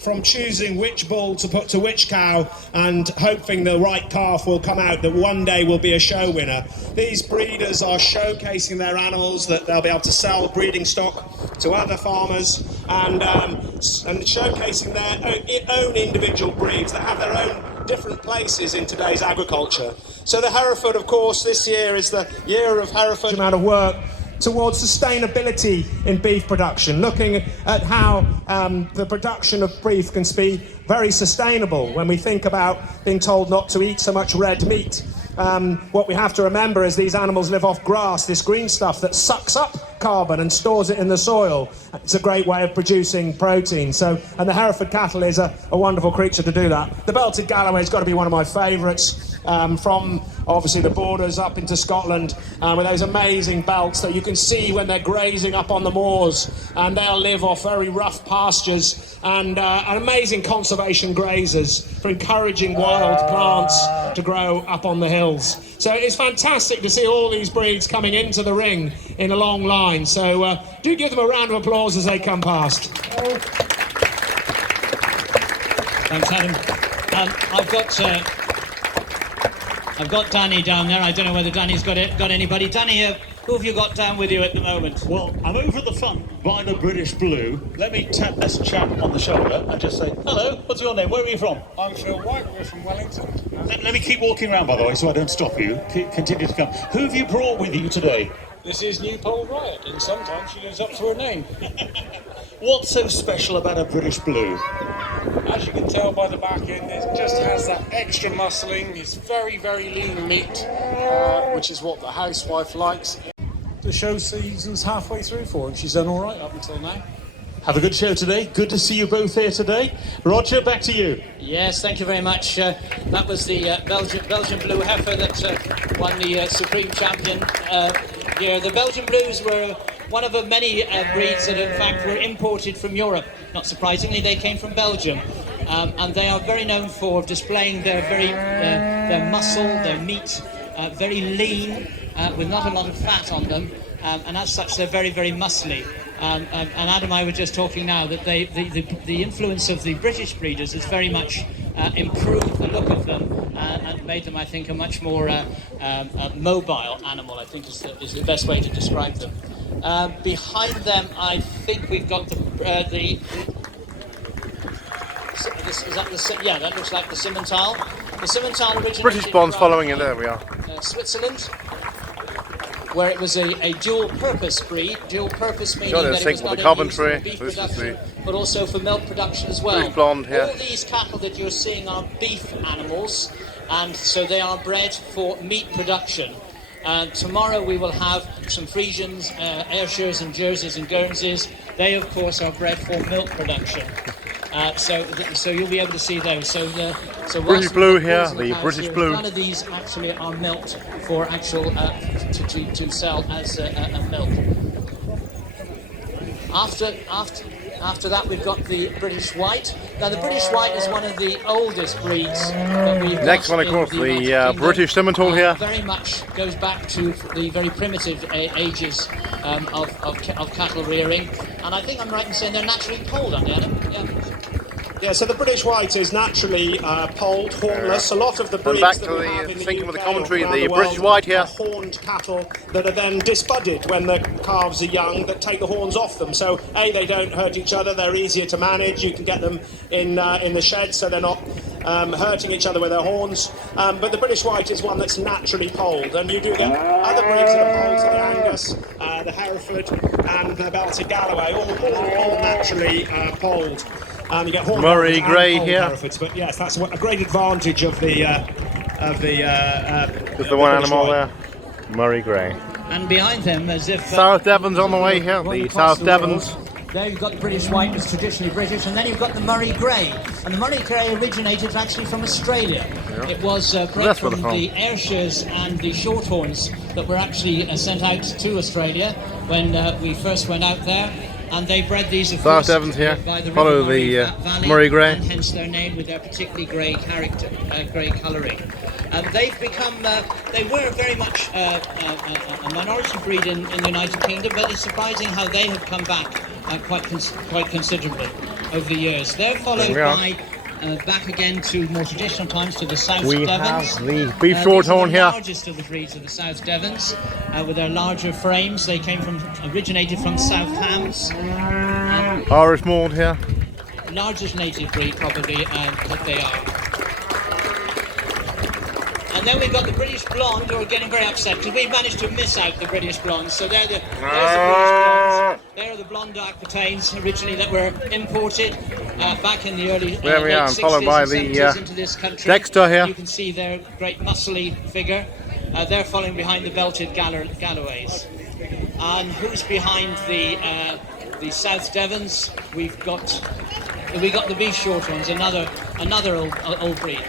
from choosing which bull to put to which cow and hoping the right calf will come out that one day will be a show winner. These breeders are showcasing their animals that they'll be able to sell breeding stock to other farmers and showcasing their own individual breeds that have their own different places in today's agriculture. So the Hereford, of course, this year is the year of Hereford. Amount of work towards sustainability in beef production, looking at how the production of beef can be very sustainable. When we think about being told not to eat so much red meat, what we have to remember is these animals live off grass, this green stuff that sucks up carbon and stores it in the soil. It's a great way of producing protein. And the Hereford cattle is a wonderful creature to do that. The belted Galloway's got to be one of my favourites, from obviously the borders up into Scotland, with those amazing belts that you can see when they're grazing up on the moors, and they'll live off very rough pastures, and amazing conservation grazers for encouraging wild plants to grow up on the hills. So it's fantastic to see all these breeds coming into the ring in a long line. So do give them a round of applause as they come past. Thanks, Adam. I've got Danny down there. I don't know whether Danny's got anybody. Danny, who have you got down with you at the moment? Well, I'm over at the front by the British Blue. Let me tap this chap on the shoulder and just say, hello, what's your name? Where are you from? I'm Phil White, we're from Wellington. Let me keep walking around, by the way, so I don't stop you. Continue to come. Who have you brought with you today? This is New Pole Riot, and sometimes she lives up to her name. What's so special about a British Blue? As you can tell by the back end, it just has that extra muscling. It's very, very lean meat, which is what the housewife likes. The show season's halfway through for her, and she's done all right up until now. Have a good show today. Good to see you both here today. Roger, back to you. Yes, thank you very much. That was the Belgian Blue heifer that won the Supreme Champion here. The Belgian Blues were one of the many breeds that in fact were imported from Europe. Not surprisingly, they came from Belgium. And they are very known for displaying their their muscle, their meat, very lean, with not a lot of fat on them. And as such, they're very, very muscly. And Adam and I were just talking now that the influence of the British breeders has very much improved the look of them and made them, I think, a much more mobile animal, I think is the best way to describe them. Behind them, I think we've got that looks like the Simmental. The Simmental originated British bonds from, following it, there we are. Switzerland, where it was a dual-purpose breed. Dual-purpose meaning that it was not only used for beef production, but also for milk production as well. Blonde here. All these cattle that you're seeing are beef animals, and so they are bred for meat production. Tomorrow we will have some Friesians, Ayrshires and Jerseys and Guernseys. They, of course, are bred for milk production. So you'll be able to see those. So British Blue here, the British Blue. None of these actually are milked for actual to sell as a milk. After that, we've got the British White. Now, the British White is one of the oldest breeds that we've got. Next one, of course, the British Simmental here. Very much goes back to the very primitive ages of cattle rearing. And I think I'm right in saying they're naturally polled, aren't they, Adam? Yeah, so the British White is naturally polled, hornless. A lot of the breeds back that to we have in the thinking UK with the commentary, around the world British White here. are horned cattle that are then disbudded when the calves are young, that take the horns off them. So, A, they don't hurt each other, they're easier to manage. You can get them in the shed so they're not hurting each other with their horns. But the British White is one that's naturally polled. And you do get other breeds that are polled, so the Angus, the Hereford and the Belted Galloway, all naturally polled. You get Murray Grey here. Herefords, but yes, that's a great advantage of the one animal there, Murray Grey. And behind them, as if South Devon's on the way here. The South Devons. There you've got the British White, that's traditionally British, and then you've got the Murray Grey. And the Murray Grey originated actually from Australia. Yeah. It was bred from the Ayrshires and the Shorthorns that were actually sent out to Australia when we first went out there. And they bred these, of course, Devons here. By the Follow Murray the Murray Grey, and hence their name with their particularly grey character, grey colouring. They've become, they were very much a minority breed in the United Kingdom, but it's surprising how they have come back quite considerably. over the years. They're followed by back again to more traditional times to the South We Devons. have the beef shorthorn here. The largest of the breeds of the South Devons, with their larger frames. They originated from South Hams. Irish mould here. Largest native breed probably that they are. And then we've got the British Blonde, who are getting very upset because we've managed to miss out the British Blondes. So there's the British Blondes. There are the blonde Aquitaines originally that were imported back in the early There we are, late followed 60s by and the 70s into this country. Dexter here. You can see their great muscly figure. They're following behind the belted Galloways. And who's behind the South Devons? We got the beef shorthorns, another old breed.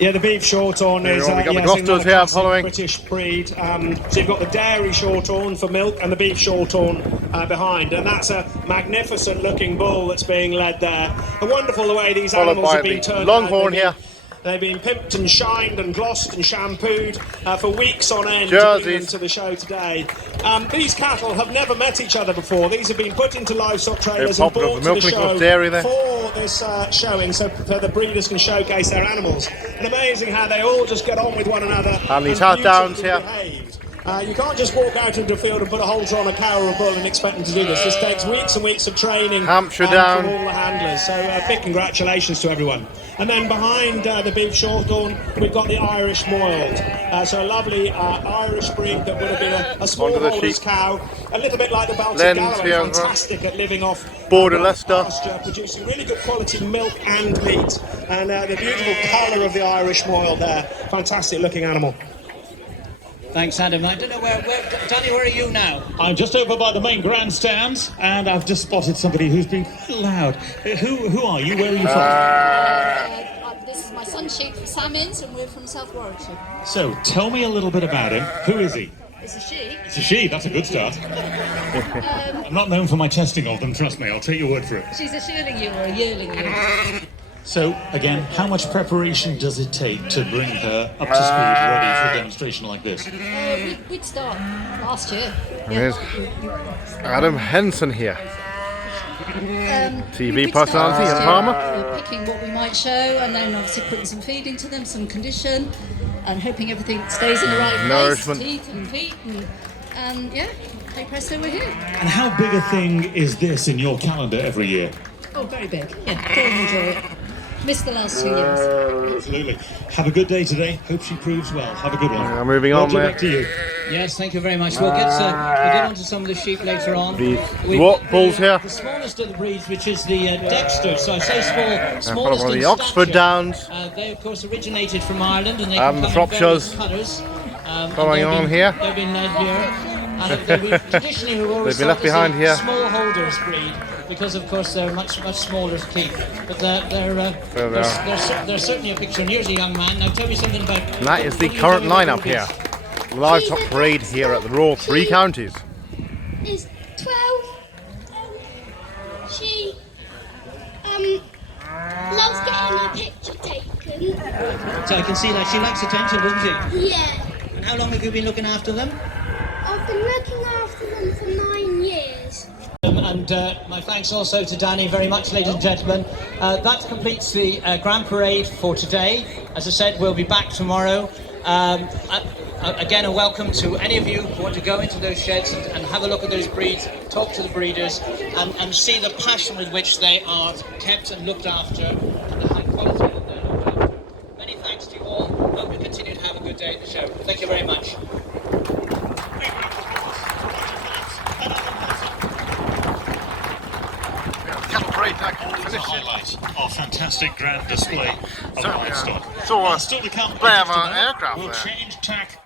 Yeah, the beef shorthorn is we got the yes, Gloucesters another here classic following. British breed. So you've got the dairy shorthorn for milk and the beef shorthorn behind, and that's a magnificent looking bull that's being led there. And wonderful the way these Followed animals by have been the turned Longhorn out. here. They've been pimped and shined and glossed and shampooed for weeks on end Jerseys. to bring them to the show today. These cattle have never met each other before. These have been put into livestock trailers and popular brought for to the milking show of dairy there. for this showing, so the breeders can showcase their animals. And amazing how they all just get on with one another. And these hot downs beautifully here. behaved. You can't just walk out into the field and put a halter on a cow or a bull and expect them to do this. This takes weeks and weeks of training Hampshire from down. all the handlers. So big congratulations to everyone. And then behind the beef shorthorn, we've got the Irish moiled. So a lovely Irish breed that would have been a small Onto the holder's sheep. cow, a little bit like the Baltic Lens Galloway, here as well. fantastic at living off Border Leicester. pasture, producing really good quality milk and meat. And the beautiful colour of the Irish moiled there, fantastic looking animal. Thanks, Adam. I don't know Danny, where are you now? I'm just over by the main grandstand, and I've just spotted somebody who's been quite loud. Who are you? Where are you from? This is my son's sheep from Salmons, and we're from South Warwickshire. So, tell me a little bit about him. Who is he? It's a she. It's a she. That's a good start. I'm not known for my testing of them, trust me. I'll take your word for it. She's a shearling ewe or a yearling ewe. So, again, how much preparation does it take to bring her up to speed, ready for a demonstration like this? We'd start last year. There's Adam Henson here. TV we'd personality start and last farmer. year, picking what we might show, and then obviously putting some feed into them, some condition, and hoping everything stays in the right place, Nourishment. teeth and feet, and yeah, hey presto, we're here. And how big a thing is this in your calendar every year? Oh, very big. Yeah, thoroughly enjoy it. Missed the last 2 years. Absolutely. Have a good day today. Hope she proves well. Have a good one. Moving on Roger, there. back to you. Yes, thank you very much. We'll get on to some of the sheep later on. What bulls here? The smallest of the breeds, which is the Dexter. So I say small, Followed smallest by in the Oxford stature. Downs. They of course originated from Ireland, and they And come the in various Shropshires. colours. Following And they've on been- here. They've been led here. And traditionally we've always They've been left thought this behind a here. small holders breed, because of course they're much smaller teeth. But There they are. they're certainly a picture. And here's a young man. Now tell me something about. And that is the what do you current know about lineup here. rubies? Livestock parade here at the Royal Three Counties. Is 12. She loves getting a picture taken. So I can see that she likes attention, doesn't she? Yeah. And how long have you been looking after them? I've been looking after them for 9 years. And my thanks also to Danny very much, ladies and gentlemen. That completes the Grand Parade for today. As I said, we'll be back tomorrow. Again, a welcome to any of you who want to go into those sheds and have a look at those breeds, talk to the breeders, and see the passion with which they are kept and looked after, and the high quality that they're looked after. Many thanks to you all. Hope you continue to have a good day at the show. Thank you very much. Cattle parade Always a highlight of fantastic grand display of livestock. So, Still to come. they have an aircraft We'll there. change tack